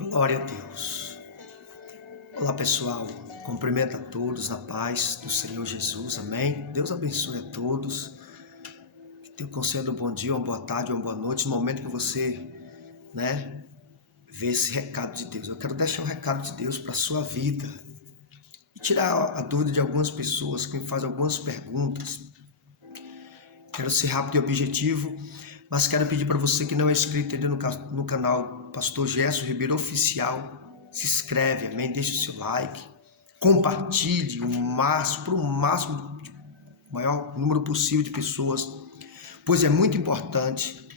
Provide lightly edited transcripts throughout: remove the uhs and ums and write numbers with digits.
Glória a Deus. Olá pessoal, cumprimento a todos na paz do Senhor Jesus, amém? Deus abençoe a todos, que Deus conceda um bom dia, uma boa tarde, uma boa noite, no momento que você, vê esse recado de Deus. Eu quero deixar um recado de Deus para a sua vida e tirar a dúvida de algumas pessoas que me fazem algumas perguntas. Quero ser rápido e objetivo, mas quero pedir para você que não é inscrito ainda no canal Pastor Gerson Ribeiro Oficial, se inscreve, amém? Deixe o seu like, compartilhe para o maior número possível de pessoas, pois é muito importante,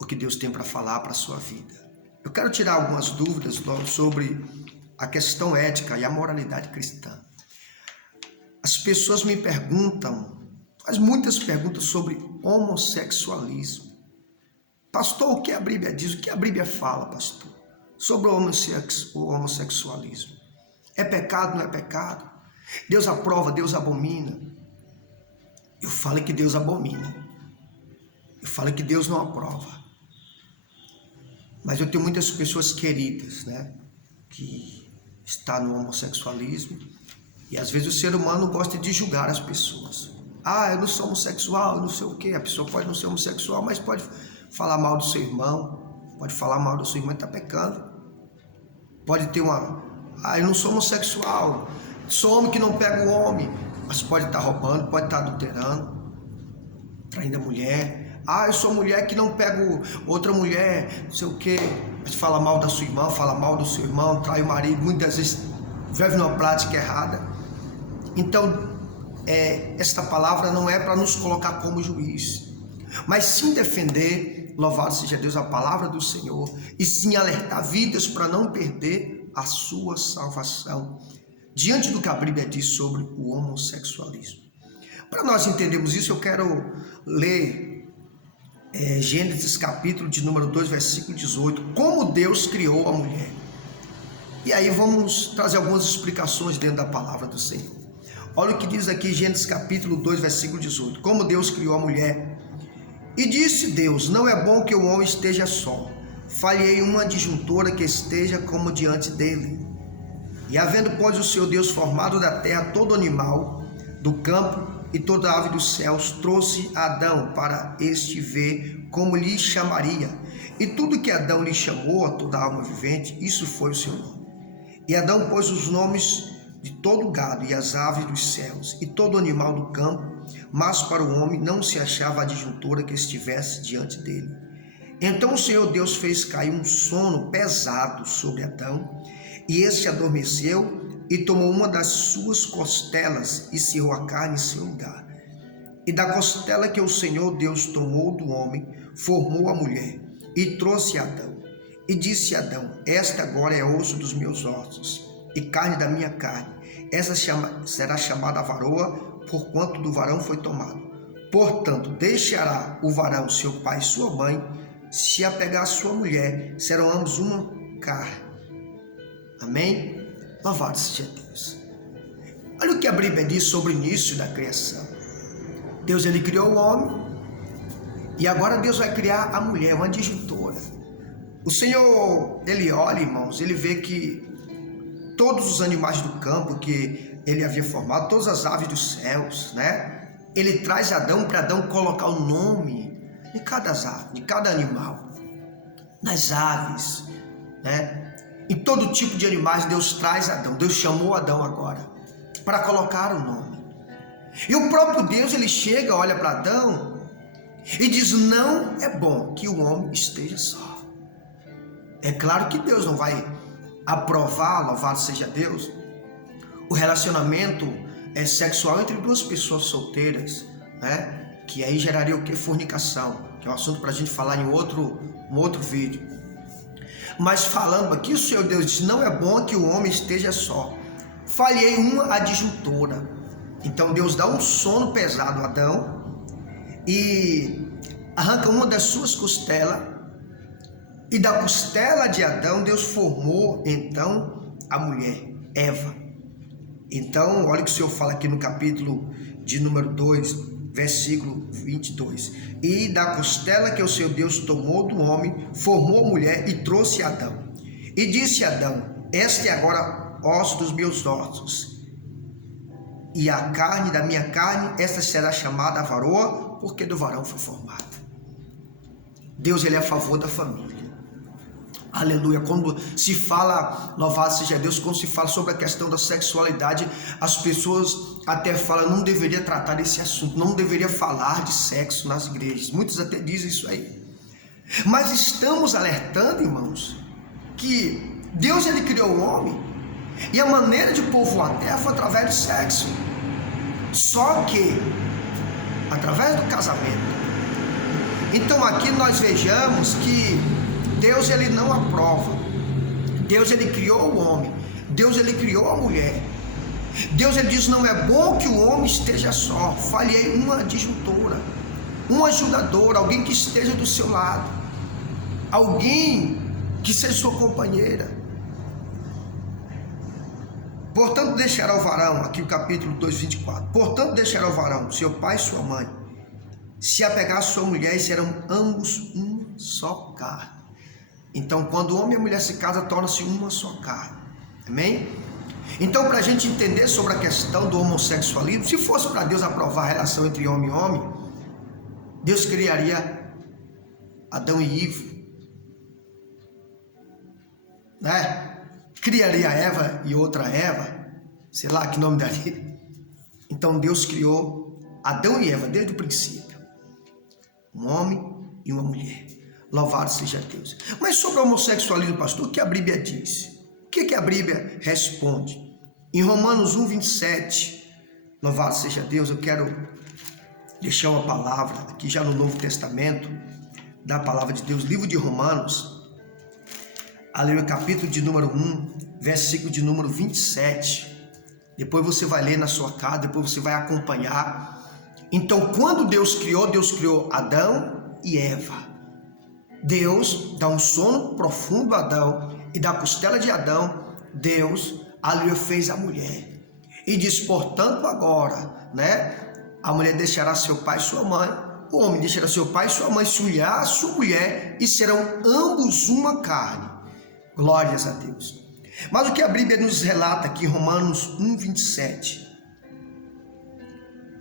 o que Deus tem para falar para a sua vida. Eu quero tirar algumas dúvidas sobre a questão ética e a moralidade cristã. As pessoas me perguntam, faz muitas perguntas sobre homossexualismo. Pastor, o que a Bíblia diz? O que a Bíblia fala, pastor, sobre o homossexualismo? É pecado, não é pecado? Deus aprova, Deus abomina? Eu falo que Deus abomina. Eu falo que Deus não aprova. Mas eu tenho muitas pessoas queridas, que estão no homossexualismo. E às vezes o ser humano gosta de julgar as pessoas. Eu não sou homossexual, eu não sei o quê. A pessoa pode não ser homossexual, mas pode falar mal do seu irmão, pode falar mal do seu irmão e está pecando. Pode ter eu não sou homossexual, sou homem que não pega o homem, mas pode estar roubando, pode estar adulterando, traindo a mulher. Eu sou mulher que não pego outra mulher, não sei o quê, mas fala mal da sua irmã, fala mal do seu irmão, trai o marido, muitas vezes vive numa prática errada. Então, esta palavra não é para nos colocar como juiz, mas sim defender, louvado seja Deus, a palavra do Senhor, e sim alertar vidas para não perder a sua salvação, diante do que a Bíblia diz sobre o homossexualismo. Para nós entendermos isso, eu quero ler Gênesis capítulo de número 2, versículo 18, como Deus criou a mulher. E aí vamos trazer algumas explicações dentro da palavra do Senhor. Olha o que diz aqui Gênesis capítulo 2, versículo 18, como Deus criou a mulher. E disse Deus, não é bom que o homem esteja só, falhei uma adjuntora que esteja como diante dele. E havendo, pois, o Senhor Deus formado da terra todo animal do campo e toda ave dos céus, trouxe Adão para este ver como lhe chamaria. E tudo que Adão lhe chamou a toda alma vivente, isso foi o seu nome. E Adão pôs os nomes de todo gado e as aves dos céus e todo animal do campo, mas para o homem não se achava adjuntora que estivesse diante dele. Então o Senhor Deus fez cair um sono pesado sobre Adão, e este adormeceu e tomou uma das suas costelas e cerrou a carne em seu lugar. E da costela que o Senhor Deus tomou do homem, formou a mulher e trouxe Adão. E disse Adão, esta agora é osso dos meus ossos e carne da minha carne. Essa será chamada varoa, porquanto do varão foi tomado. Portanto, deixará o varão seu pai e sua mãe, se apegar à sua mulher, serão ambos uma carne. Amém? Louvado seja Deus. Olha o que a Bíblia diz sobre o início da criação. Deus, ele criou o homem, e agora Deus vai criar a mulher, uma adjuntora. O Senhor, ele olha, irmãos, ele vê que todos os animais do campo que ele havia formado, todas as aves dos céus, ele traz Adão para Adão colocar o nome de cada ave, de cada animal, nas aves, em todo tipo de animais. Deus traz Adão, Deus chamou Adão agora para colocar o nome. E o próprio Deus, ele chega, olha para Adão e diz, não é bom que o homem esteja só. É claro que Deus não vai aprovar, louvado seja Deus, o relacionamento sexual entre duas pessoas solteiras, que aí geraria o que? Fornicação, que é um assunto para a gente falar em um outro vídeo. Mas falando aqui, o Senhor Deus diz, não é bom que o homem esteja só, falhei uma adjuntora. Então Deus dá um sono pesado a Adão e arranca uma das suas costelas, e da costela de Adão Deus formou então a mulher, Eva. Então, olha o que o Senhor fala aqui no capítulo de número 2, versículo 22. E da costela que o Senhor Deus tomou do homem, formou a mulher e trouxe Adão. E disse Adão: este é agora osso dos meus ossos, e a carne da minha carne, esta será chamada a varoa, porque do varão foi formada. Deus, ele é a favor da família. Aleluia. Quando se fala, louvado seja Deus, quando se fala sobre a questão da sexualidade, as pessoas até falam, não deveria tratar desse assunto, não deveria falar de sexo nas igrejas. Muitos até dizem isso aí. Mas estamos alertando, irmãos, que Deus, ele criou o homem, e a maneira de povoar a terra foi através do sexo. Só que através do casamento. Então aqui nós vejamos que Deus, ele não aprova. Deus, ele criou o homem. Deus, ele criou a mulher. Deus, ele diz: não é bom que o homem esteja só. Falhei uma disjuntora, uma ajudadora, alguém que esteja do seu lado, alguém que seja sua companheira. Portanto, deixará o varão, aqui o capítulo 2, 24. Portanto, deixará o varão, seu pai e sua mãe, se apegar a sua mulher, e serão ambos uma só carne. Então, quando o homem e a mulher se casam, torna-se uma só carne. Amém? Então, para a gente entender sobre a questão do homossexualismo, se fosse para Deus aprovar a relação entre homem e homem, Deus criaria Adão e Eva, né? Criaria Eva e outra Eva, sei lá que nome daria. Então Deus criou Adão e Eva desde o princípio, um homem e uma mulher. Louvado seja Deus. Mas sobre o homossexualismo, pastor, o que a Bíblia diz? O que a Bíblia responde? Em Romanos 1, 27, louvado seja Deus, eu quero deixar uma palavra aqui já no Novo Testamento, da palavra de Deus, livro de Romanos, aleluia, capítulo de número 1, versículo de número 27. Depois você vai ler na sua casa, depois você vai acompanhar. Então, quando Deus criou Adão e Eva. Deus dá um sono profundo a Adão, e da costela de Adão, Deus, aleluia, fez a mulher. E diz: portanto, agora, né, a mulher deixará seu pai e sua mãe, o homem deixará seu pai e sua mãe, se unirá a sua mulher, e serão ambos uma carne. Glórias a Deus. Mas o que a Bíblia nos relata aqui em Romanos 1, 27.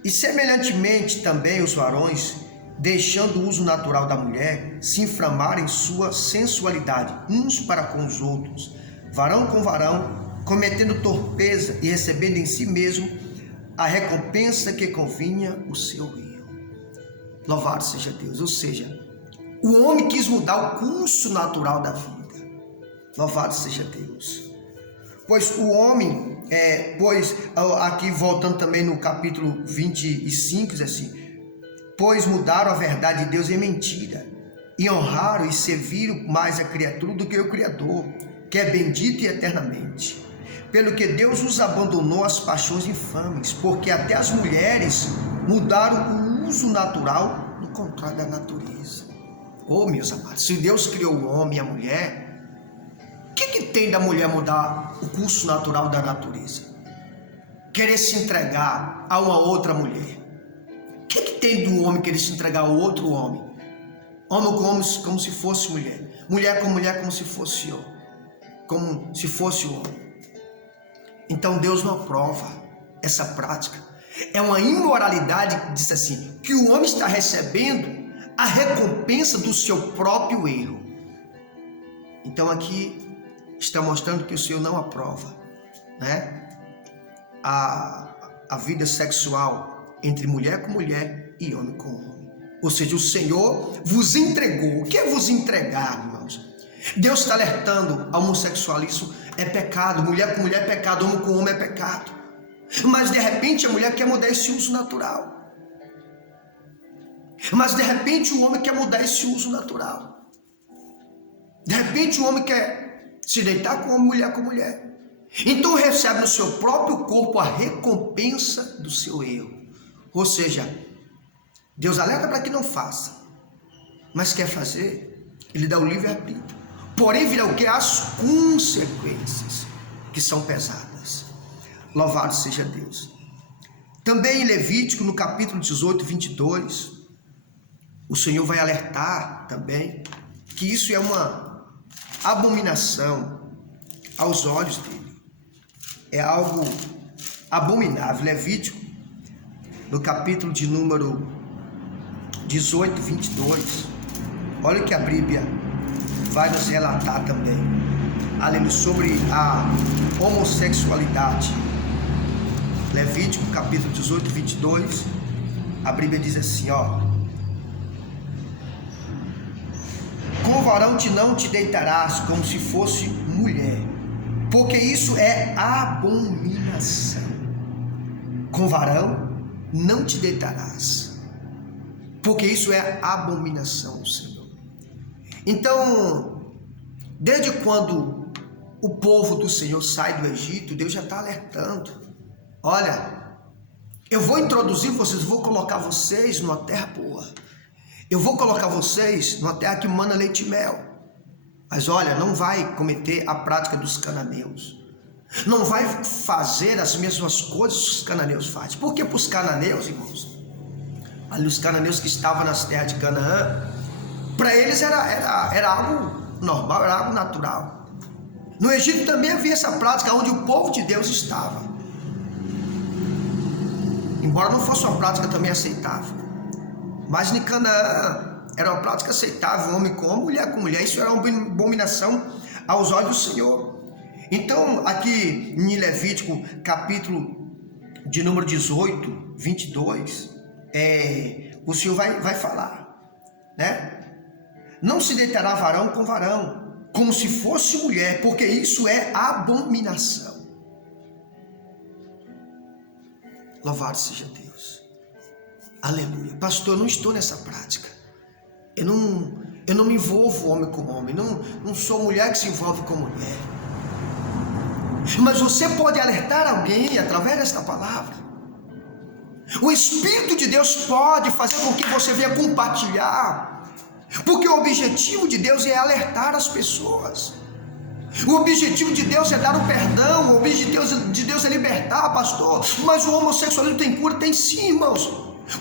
E semelhantemente também os varões, deixando o uso natural da mulher, se inflamarem sua sensualidade uns para com os outros, varão com varão, cometendo torpeza e recebendo em si mesmo a recompensa que convinha o seu erro. Louvado seja Deus. Ou seja, o homem quis mudar o curso natural da vida. Louvado seja Deus. Pois o homem, aqui voltando também no capítulo 25, diz assim: pois mudaram a verdade de Deus em mentira, e honraram e serviram mais a criatura do que o Criador, que é bendito e eternamente. Pelo que Deus os abandonou às paixões infames, porque até as mulheres mudaram o uso natural no contrário da natureza. Oh, meus amados, se Deus criou o homem e a mulher, o que tem da mulher mudar o curso natural da natureza? Querer se entregar a uma outra mulher. O que tem do homem querer se entregar a outro homem? Homem com homem como se fosse mulher. Mulher com mulher como se fosse o homem. Então Deus não aprova essa prática. É uma imoralidade, diz assim, que o homem está recebendo a recompensa do seu próprio erro. Então aqui está mostrando que o Senhor não aprova, né, a vida sexual entre mulher com mulher e homem com homem. Ou seja, o Senhor vos entregou. O que é vos entregar, irmãos? Deus está alertando: ao homossexualismo é pecado, mulher com mulher é pecado, homem com homem é pecado. Mas de repente a mulher quer mudar esse uso natural. Mas de repente o homem quer mudar esse uso natural. De repente o homem quer se deitar com homem, mulher com mulher. Então recebe no seu próprio corpo a recompensa do seu erro. Ou seja, Deus alerta para que não faça, mas quer fazer, Ele dá o livre-arbítrio. Porém virá o que? As consequências, que são pesadas. Louvado seja Deus. Também em Levítico, no capítulo 18, 22, o Senhor vai alertar também que isso é uma abominação, aos olhos dele. É algo abominável. Levítico, no capítulo de número 18, 22, olha o que a Bíblia vai nos relatar também, além sobre a homossexualidade. Levítico, capítulo 18, 22, a Bíblia diz assim, ó: com o varão não te deitarás como se fosse mulher, porque isso é abominação. Com o varão não te deitarás, porque isso é abominação do Senhor. Então, desde quando o povo do Senhor sai do Egito, Deus já está alertando: olha, eu vou introduzir vocês, vou colocar vocês numa terra boa, eu vou colocar vocês numa terra que mana leite e mel, mas olha, não vai cometer a prática dos cananeus, não vai fazer as mesmas coisas que os cananeus fazem. Porque para os cananeus, irmãos, ali os cananeus que estavam nas terras de Canaã, para eles era algo normal, era algo natural. No Egito também havia essa prática onde o povo de Deus estava, embora não fosse uma prática também aceitável, mas em Canaã era uma prática aceitável, homem com homem, mulher com mulher. Isso era uma abominação aos olhos do Senhor. Então, aqui em Levítico, capítulo de número 18, 22, o Senhor vai falar, né? Não se deitará varão com varão, como se fosse mulher, porque isso é abominação. Louvado seja Deus. Aleluia. Pastor, eu não estou nessa prática. Eu não me envolvo homem com homem. Não sou mulher que se envolve com mulher. Mas você pode alertar alguém através desta palavra. O Espírito de Deus pode fazer com que você venha compartilhar, porque o objetivo de Deus é alertar as pessoas. O objetivo de Deus é dar o perdão. O objetivo de Deus é libertar, pastor. Mas o homossexualismo tem cura? Tem sim, irmãos,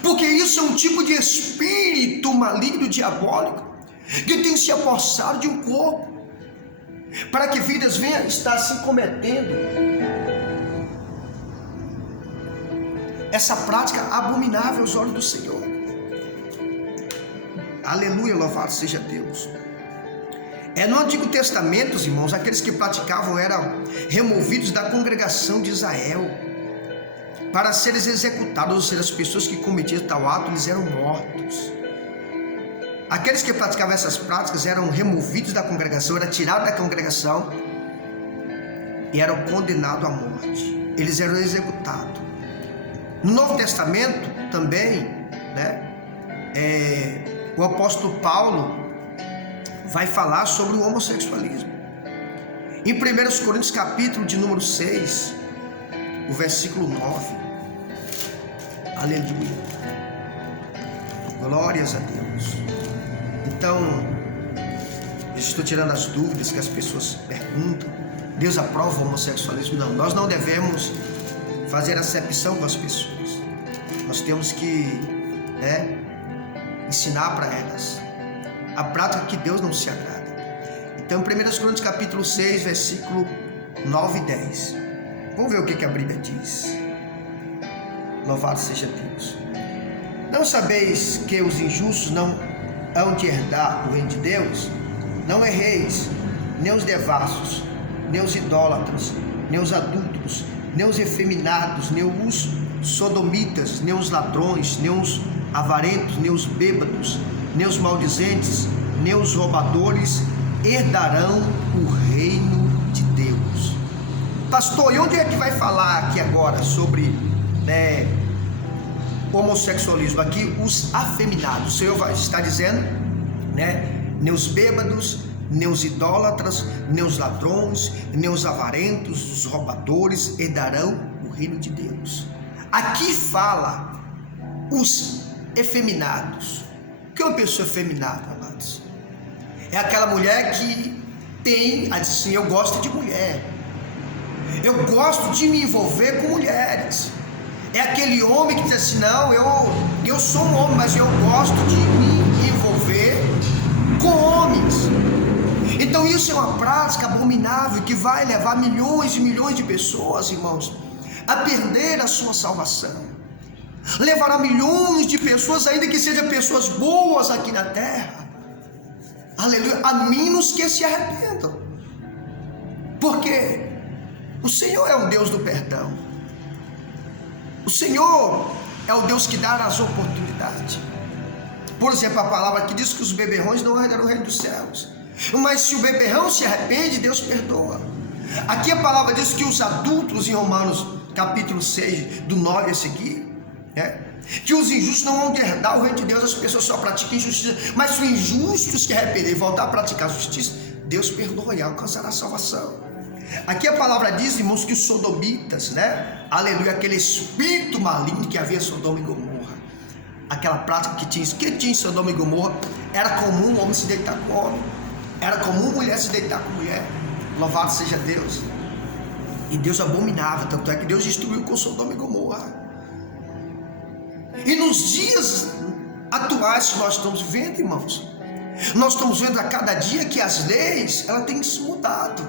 porque isso é um tipo de espírito maligno, diabólico, que tem se apossado de um corpo, para que vidas venham estar se cometendo essa prática abominável aos olhos do Senhor. Aleluia, louvado seja Deus. No Antigo Testamento, irmãos, aqueles que praticavam eram removidos da congregação de Israel para serem executados, ou seja, as pessoas que cometiam tal ato, eles eram mortos. Aqueles que praticavam essas práticas eram removidos da congregação, eram tirados da congregação e eram condenados à morte. Eles eram executados. No Novo Testamento também, o apóstolo Paulo vai falar sobre o homossexualismo. Em 1 Coríntios capítulo de número 6, o versículo 9. Aleluia. Glórias a Deus. Então, eu estou tirando as dúvidas que as pessoas perguntam. Deus aprova o homossexualismo? Não, nós não devemos fazer acepção com as pessoas. Nós temos que ensinar para elas a prática que Deus não se agrada. Então, 1 Coríntios capítulo 6, versículo 9 e 10. Vamos ver o que a Bíblia diz. Louvado seja Deus. Não sabeis que os injustos não hão de herdar o reino de Deus? Não erreis, nem os devassos, nem os idólatras, nem os adúlteros, nem os efeminados, nem os sodomitas, nem os ladrões, nem os avarentos, nem os bêbados, nem os maldizentes, nem os roubadores herdarão o reino de Deus. Pastor, e onde é que vai falar aqui agora sobre homossexualismo? Aqui os afeminados. O Senhor está dizendo, nem os bêbados, nem os idólatras, nem os ladrões, nem os avarentos, os roubadores herdarão o reino de Deus. Aqui fala os efeminados. O que é uma pessoa efeminada, amados? É aquela mulher que diz assim: eu gosto de mulher, eu gosto de me envolver com mulheres. É aquele homem que diz assim: não, eu sou um homem, mas eu gosto de me envolver com homens. Então isso é uma prática abominável que vai levar milhões e milhões de pessoas, irmãos, a perder a sua salvação. Levará milhões de pessoas, ainda que sejam pessoas boas aqui na terra, aleluia, a menos que se arrependam, porque o Senhor é um Deus do perdão. O Senhor é o Deus que dá as oportunidades. Por exemplo, a palavra que diz que os beberrões não herdarão o reino dos céus. Mas se o beberrão se arrepende, Deus perdoa. Aqui a palavra diz que os adúlteros, em Romanos capítulo 6, do 9 a seguir, que os injustos não vão herdar o reino de Deus. As pessoas só praticam injustiça, mas se os injustos que arrependerem e voltar a praticar a justiça, Deus perdoa e alcançará a salvação. Aqui a palavra diz, irmãos, que os sodomitas, aleluia, aquele espírito maligno que havia em Sodoma e Gomorra, aquela prática que tinha em Sodoma e Gomorra, era comum homem se deitar com homem, era comum mulher se deitar com mulher. Louvado seja Deus. E Deus abominava, tanto é que Deus destruiu com Sodoma e Gomorra. E nos dias atuais que nós estamos vivendo, irmãos, nós estamos vendo a cada dia que as leis, elas têm se mudado.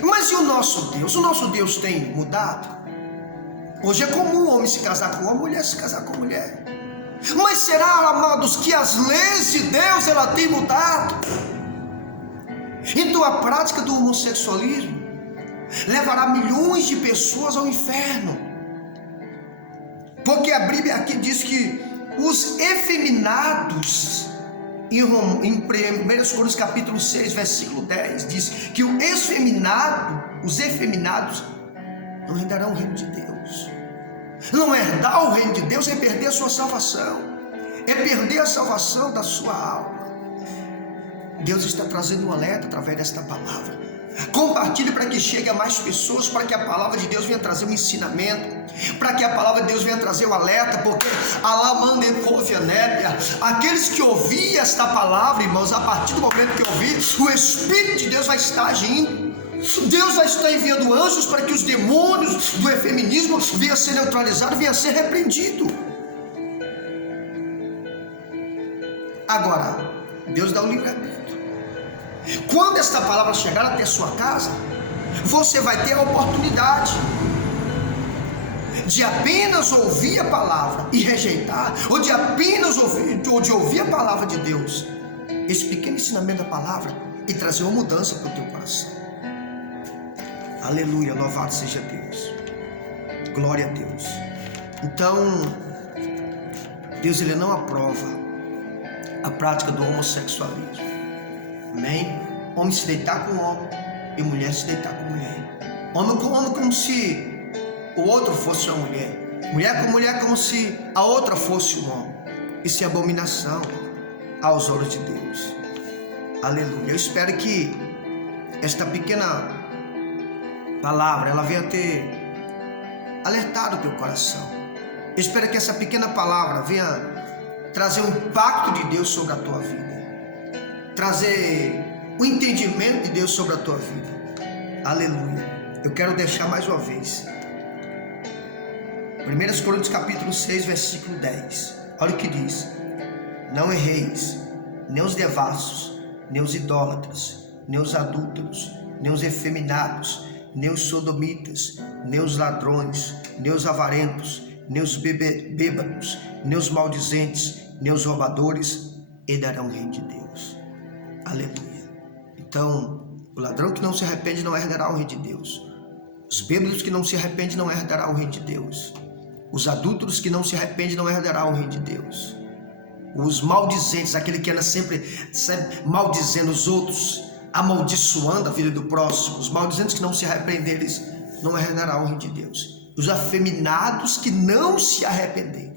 Mas e o nosso Deus? O nosso Deus tem mudado? Hoje é comum o homem se casar com homem, mulher se casar com mulher. Mas será, amados, que as leis de Deus ela tem mudado? Então a prática do homossexualismo levará milhões de pessoas ao inferno. Porque a Bíblia aqui diz que os efeminados, em 1 Coríntios capítulo 6, versículo 10, diz que os efeminados não herdarão o reino de Deus. Não herdar o reino de Deus é perder a sua salvação, é perder a salvação da sua alma. Deus está trazendo um alerta através desta palavra. Compartilhe para que chegue a mais pessoas, para que a palavra de Deus venha trazer um ensinamento, para que a palavra de Deus venha trazer um alerta, porque aqueles que ouvirem esta palavra, irmãos, a partir do momento que ouvir, o Espírito de Deus vai estar agindo. Deus vai estar enviando anjos para que os demônios do efeminismo venham a ser neutralizados, venham a ser repreendidos. Agora, Deus dá o livre-arbítrio. Quando esta palavra chegar até sua casa, você vai ter a oportunidade de apenas ouvir a palavra e rejeitar, ou de apenas ouvir a palavra de Deus, esse pequeno ensinamento da palavra, e trazer uma mudança para o teu coração. Aleluia, louvado seja Deus, glória a Deus. Então, Deus ele não aprova a prática do homossexualismo. Amém? Homem se deitar com homem e mulher se deitar com mulher. Homem com homem como se o outro fosse uma mulher. Mulher com mulher como se a outra fosse um homem. Isso é abominação aos olhos de Deus. Aleluia. Eu espero que esta pequena palavra ela venha ter alertado o teu coração. Eu espero que essa pequena palavra venha trazer um impacto de Deus sobre a tua vida, trazer o entendimento de Deus sobre a tua vida. Aleluia. Eu quero deixar mais uma vez 1 Coríntios capítulo 6, versículo 10. Olha o que diz: não erreis, nem os devassos, nem os idólatras, nem os adúlteros, nem os efeminados, nem os sodomitas, nem os ladrões, nem os avarentos, nem os bêbados, nem os maldizentes, nem os roubadores herdarão o reino de Deus. Aleluia. Então, o ladrão que não se arrepende não herdará o reino de Deus. Os bêbados que não se arrependem não herdará o reino de Deus. Os adúlteros que não se arrependem não herdará o reino de Deus. Os maldizentes, aquele que anda sempre maldizendo os outros, amaldiçoando a vida do próximo, os maldizentes que não se arrependem, eles não herdarão o reino de Deus. Os afeminados que não se arrependerem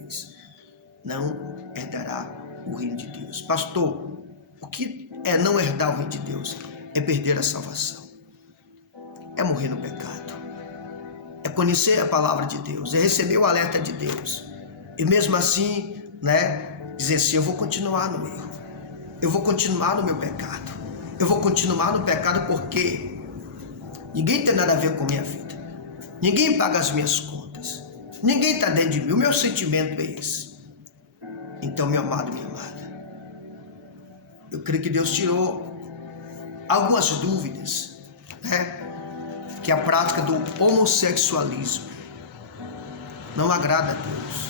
não herdará o reino de Deus. Pastor, o que é não herdar o reino de Deus? É perder a salvação, é morrer no pecado, é conhecer a palavra de Deus, é receber o alerta de Deus e mesmo assim, dizer assim: eu vou continuar no erro, eu vou continuar no meu pecado, eu vou continuar no pecado porque ninguém tem nada a ver com a minha vida, ninguém paga as minhas contas, ninguém está dentro de mim, o meu sentimento é esse. Então, meu amado, minha amada, eu creio que Deus tirou algumas dúvidas, né? Que a prática do homossexualismo não agrada a Deus.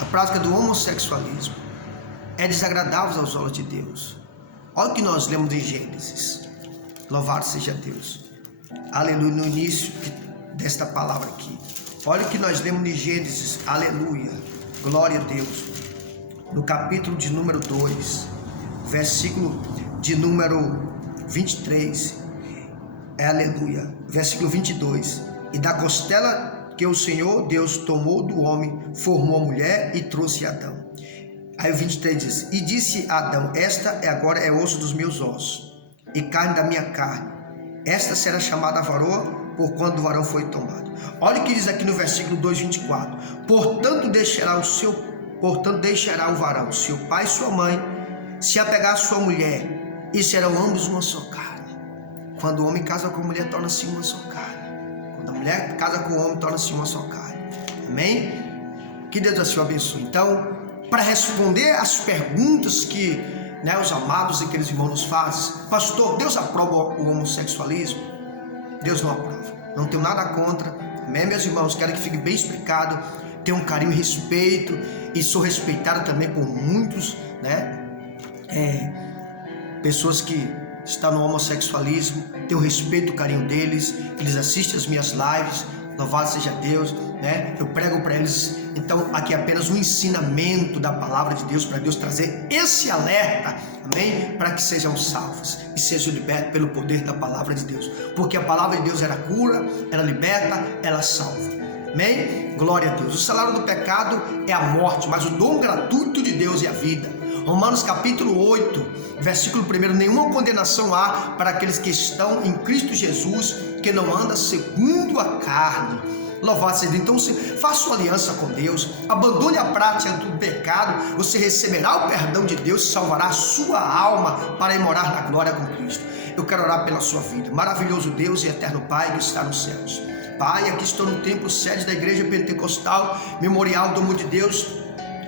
A prática do homossexualismo é desagradável aos olhos de Deus. Olha o que nós lemos em Gênesis. Louvado seja Deus. Aleluia, no início desta palavra aqui. Olha o que nós lemos em Gênesis. Aleluia. Glória a Deus. No capítulo de número 2, versículo de número 23. Aleluia. Versículo 22. E da costela que o Senhor Deus tomou do homem, formou a mulher e trouxe Adão. Aí o 23 diz: e disse Adão: esta agora é osso dos meus ossos e carne da minha carne. Esta será chamada varoa, porquanto do varão foi tomado. Olha o que diz aqui no versículo 2:24. Portanto deixará o varão seu pai e sua mãe, se apegar a sua mulher, e serão ambos uma só carne. Quando o homem casa com a mulher, torna-se uma só carne. Quando a mulher casa com o homem, torna-se uma só carne. Amém? Que Deus assim o abençoe. Então, para responder às perguntas que, né, os amados e aqueles irmãos nos fazem: pastor, Deus aprova o homossexualismo? Deus não aprova. Não tenho nada contra. Amém, meus irmãos? Quero que fique bem explicado. Tenho um carinho e respeito, e sou respeitado também por muitos, né? Pessoas que estão no homossexualismo. Tenho respeito e carinho deles. Eles assistem as minhas lives. Louvado seja Deus, né? Eu prego para eles. Então aqui é apenas um ensinamento da palavra de Deus, para Deus trazer esse alerta, amém? Para que sejam salvos e sejam libertos pelo poder da palavra de Deus, porque a palavra de Deus ela cura, ela liberta, ela salva, amém? Glória a Deus. O salário do pecado é a morte, mas o dom gratuito de Deus é a vida. Romanos capítulo 8, versículo 1: nenhuma condenação há para aqueles que estão em Cristo Jesus, que não anda segundo a carne. Louvado seja Deus. Então você faça uma aliança com Deus, abandone a prática do pecado, você receberá o perdão de Deus e salvará a sua alma para ir morar na glória com Cristo. Eu quero orar pela sua vida. Maravilhoso Deus e eterno Pai que está nos céus. Pai, aqui estou no templo sede da Igreja Pentecostal Memorial do Amor de Deus,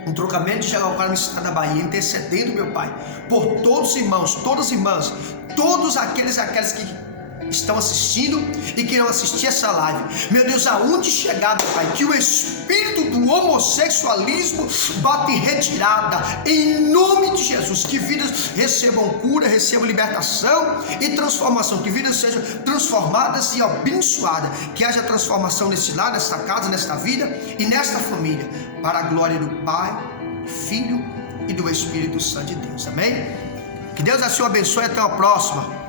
um trocamento de Jaraguá, no estado da Bahia, intercedendo, meu Pai, por todos os irmãos, todas as irmãs, todos aqueles que estão assistindo e que irão assistir essa live. Meu Deus, aonde chegar, meu Pai, que o espírito do homossexualismo bate em retirada, em nome de Jesus. Que vidas recebam cura, recebam libertação e transformação, que vidas sejam transformadas e abençoadas, que haja transformação nesse lar, nesta casa, nesta vida e nesta família, para a glória do Pai, Filho e do Espírito Santo de Deus. Amém? Que Deus assim o abençoe. Até a próxima.